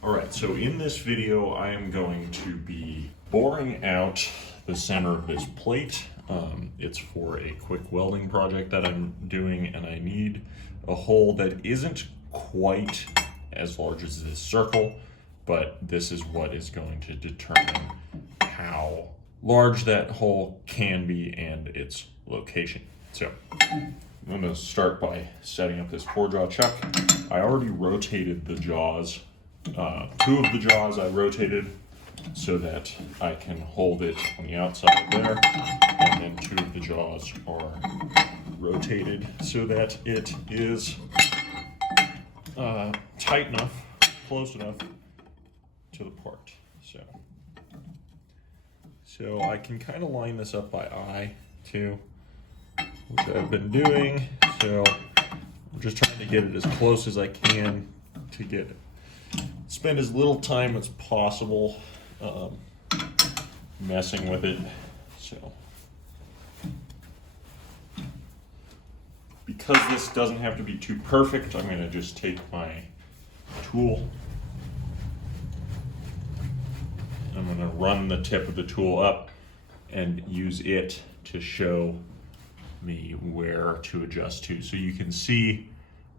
All right, so in this video, I am going to be boring out the center of this plate. It's for a quick welding project that I'm doing, and I need a hole that isn't quite as large as this circle, but this is what is going to determine how large that hole can be and its location. So I'm going to start by setting up this 4-jaw chuck. I already rotated the jaws. 2 of the jaws I rotated so that I can hold it on the outside there, and then 2 of the jaws are rotated so that it is tight enough, close enough to the part. So I can kind of line this up by eye too, which I've been doing. So I'm just trying to get it as close as I can to spend as little time as possible messing with it. So because this doesn't have to be too perfect, I'm going to just take my tool. I'm going to run the tip of the tool up and use it to show me where to adjust to. So you can see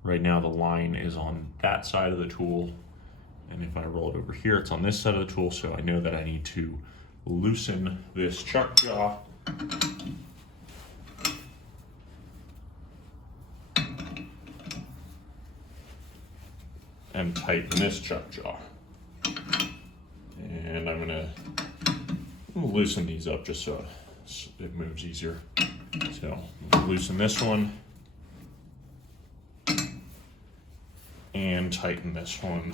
right now the line is on that side of the tool, and if I roll it over here, it's on this side of the tool, so I know that I need to loosen this chuck jaw and tighten this chuck jaw. And I'm gonna loosen these up just so it moves easier. So loosen this one and tighten this one.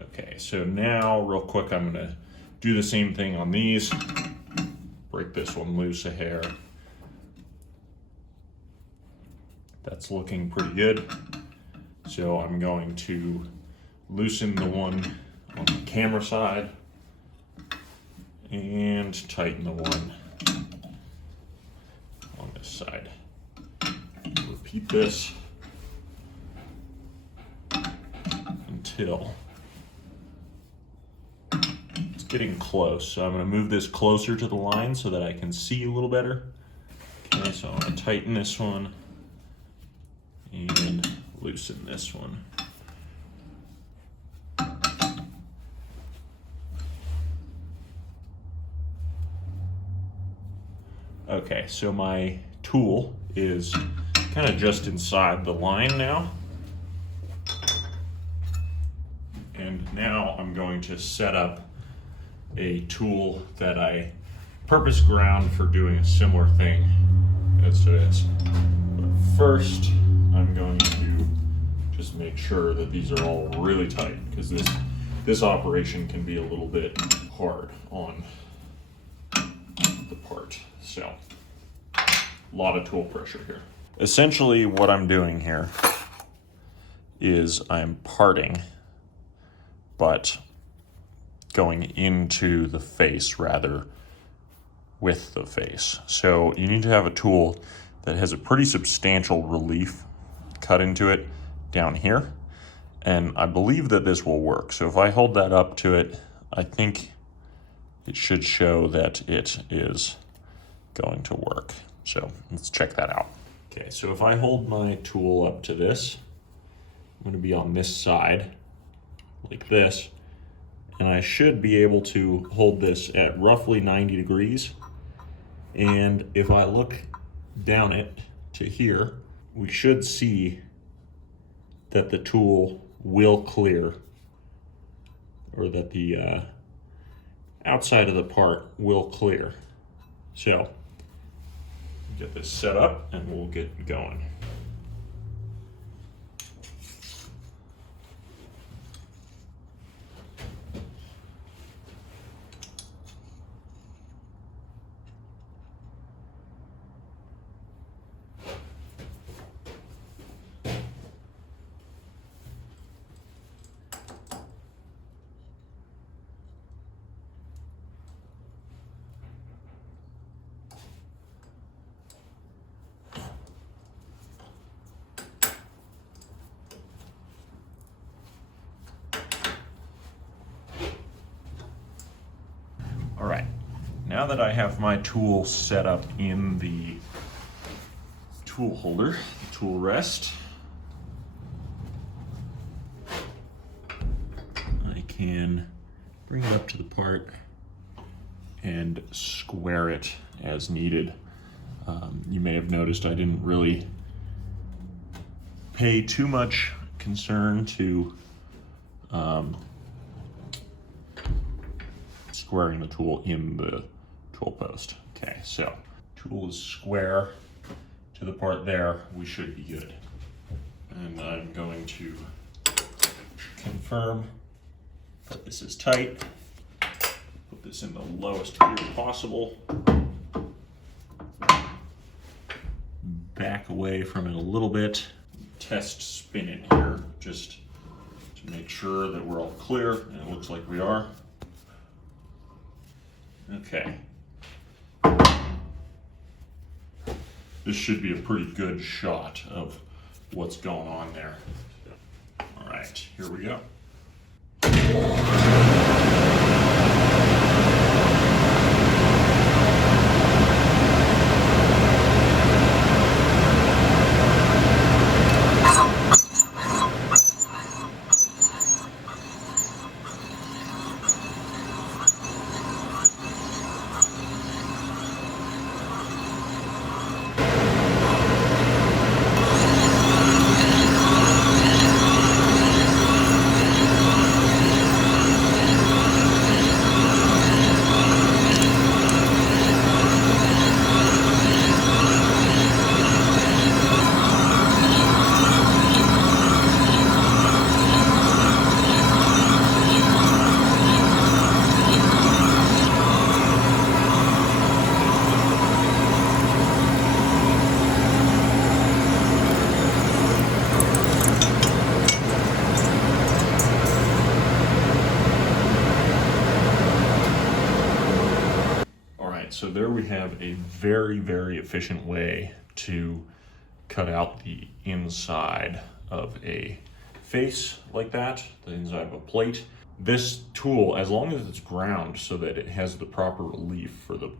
Okay, so now real quick, I'm gonna do the same thing on these. Break this one loose a hair. That's looking pretty good. So I'm going to loosen the one on the camera side and tighten the one on this side. Repeat this until it's getting close. So I'm going to move this closer to the line so that I can see a little better. Okay, so I'm going to tighten this one and loosen this one. Okay, so my tool is kind of just inside the line now. And now I'm going to set up a tool that I purpose ground for doing a similar thing as this. But first, I'm going to just make sure that these are all really tight, because this operation can be a little bit hard on the part. So a lot of tool pressure here. Essentially what I'm doing here is I'm parting, but going into the face rather with the face. So you need to have a tool that has a pretty substantial relief cut into it down here, and I believe that this will work. So if I hold that up to it, I think it should show that it is going to work. So let's check that out. Okay, so if I hold my tool up to this, I'm going to be on this side like this, and I should be able to hold this at roughly 90 degrees. And if I look down it to here, we should see that the tool will clear, or that the outside of the part will clear. So get this set up and we'll get going. that I have my tool set up in the tool holder, the tool rest, I can bring it up to the part and square it as needed. You may have noticed I didn't really pay too much concern to squaring the tool in the tool post. Okay, so tool is square to the part there, we should be good. And I'm going to confirm that this is tight. Put this in the lowest gear possible. Back away from it a little bit. Test spin it here just to make sure that we're all clear, and it looks like we are. Okay. This should be a pretty good shot of what's going on there. All right, here we go. So there we have a very, very efficient way to cut out the inside of a face like that, the inside of a plate. This tool, as long as it's ground so that it has the proper relief for the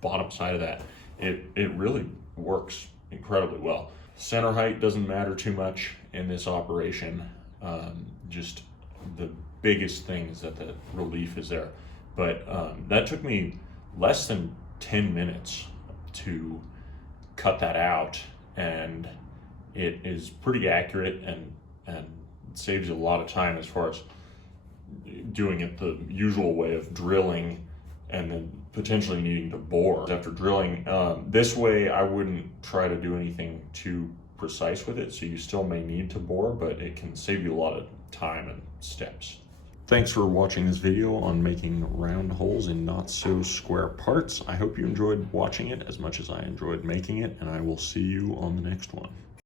bottom side of that, it really works incredibly well. Center height doesn't matter too much in this operation. Just the biggest thing is that the relief is there. But that took me less than 10 minutes to cut that out, and it is pretty accurate and saves you a lot of time as far as doing it the usual way of drilling and then potentially needing to bore after drilling. This way I wouldn't try to do anything too precise with it, so you still may need to bore, but it can save you a lot of time and steps. Thanks for watching this video on making round holes in not so square parts. I hope you enjoyed watching it as much as I enjoyed making it, and I will see you on the next one.